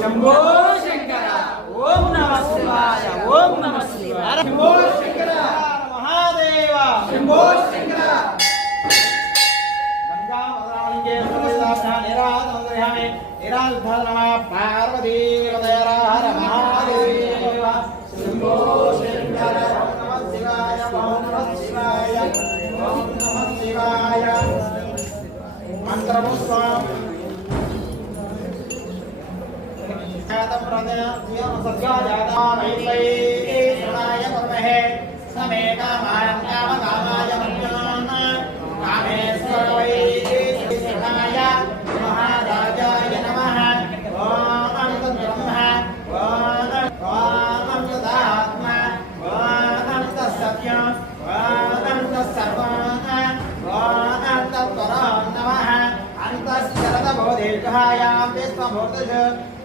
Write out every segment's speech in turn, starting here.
शंभो शंकर ओम नमः शिवाय ओम नमः शिवाय शंभो शंकर महादेव शंभो शंकर गंगा वदनामलिंगे सर्वस्ताभ्यां निराधनमध्यामे निराधनम पार्वती हर महादेव शंभो शंकर ओम नमः शिवाय ओम नमः शिवाय ओम नमः शिवाय मंत्रपुष्पम्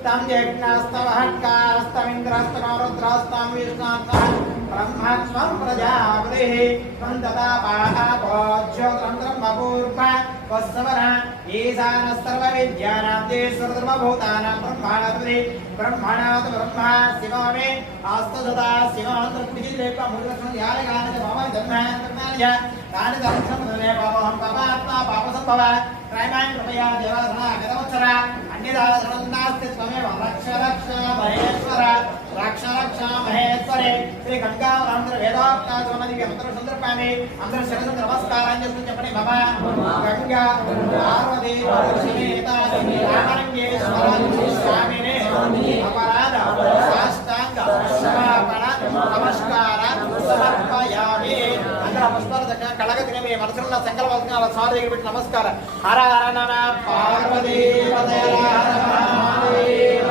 तम यज्ञस्तवहत्कास्तमिन्द्रस्तमरुद्रस्तं विष्णुस्तः ब्रह्मत्वं प्रजापतिः त्वं तथा पापोज्योतिरं ब्रह्मपूर्व वत्सवः ईशानस्तर्वविद्यानां देशर्वभूतानां ब्रह्माणपति ब्रह्मणात् ब्रह्मा शिवो मे आस्तदा शिवान्तर्पुजिलेपमुद्रस्मयालगानच मम जन्मः तानि दर्शनमदने पापहं पापात्मा पापसम्भव त्रैमां कृपया देवधना गतवत्सरा अन्यदा शरणन्नास्ति त्वमेव रक्ष रक्ष महेश्वर रक्ष रक्ष महेश्वरे श्री गंगावरांध्र वेदोक्तात्मनिधि मंत्र संदर्भामि अंतर शरण नमस्कारांजलि చెప్పని బాబా గంగా పార్వతీ పరమేశ్వరేత రామలింగేశ్వర స్వామినే అపరాధ సాష్టాంగ క్షమాపణ నమస్కార సమర్పయామి అందరూ పుష్పాలతో కళగతిని మీ మనసులో సంకల్పంగా సార్ దగ్గర పెట్టి నమస్కారం హర హర నమ పార్వతీ హర హర మహాదేవ